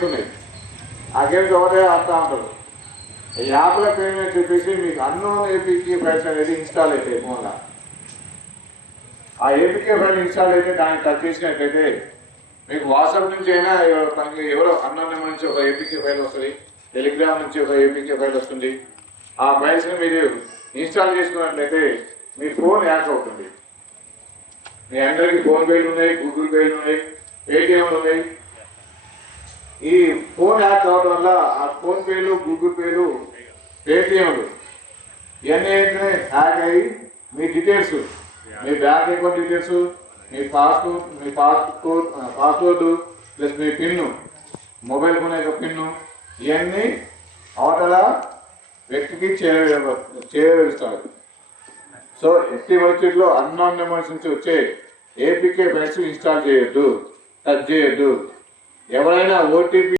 Games ఉన్నాయి. ఆ games ఒకటే ఆడుతూ ఉంటారు. ఈ యాప్ల పేరు మీద చెప్పేసి మీకు అన్నోన్ ఏపీకే ఫైల్స్ అనేది ఇన్స్టాల్ అవుతాయి ఫోన్లో. ఆ ఏపీకే ఫైల్ ఇన్స్టాల్ అయితే దాన్ని టచ్ చేసినట్లయితే మీకు వాట్సాప్ నుంచి అయినా ఎవరో అన్నోన్ నెంబర్ నుంచి ఒక ఏపీకే ఫైల్ వస్తుంది, టెలిగ్రామ్ నుంచి ఒక ఏపీకే ఫైల్ వస్తుంది. ఆ ఫైల్స్ని మీరు ఇన్స్టాల్ చేసుకున్నట్లయితే మీ ఫోన్ హ్యాక్ అవుతుంది. మీ అందరికీ ఫోన్పేలు ఉన్నాయి, గూగుల్ పేలు ఉన్నాయి, పేటిఎంలు ఉన్నాయి. ఈ ఫోన్ హ్యాక్ అవడం వల్ల ఆ ఫోన్పేలు, గూగుల్ పేలు, పేటిఎంలు ఇవన్నీ హ్యాక్ అయ్యి మీ డీటెయిల్స్, మీ బ్యాంక్ అకౌంట్ డీటెయిల్స్, మీ పాస్వర్డ్ ప్లస్ మీ పిన్ను, మొబైల్ ఫోన్ యొక్క పిన్ను, ఇవన్నీ అవతల వ్యక్తికి చేరవేస్తారు. సో ఎట్టి పరిస్థితుల్లో అన్నోన్ నెంబర్స్ నుంచి వచ్చే ఏపీకే ఫైల్స్ ఇన్స్టాల్ చేయొద్దు, టచ్ చేయొద్దు. ఎవరైనా ఓటీపీ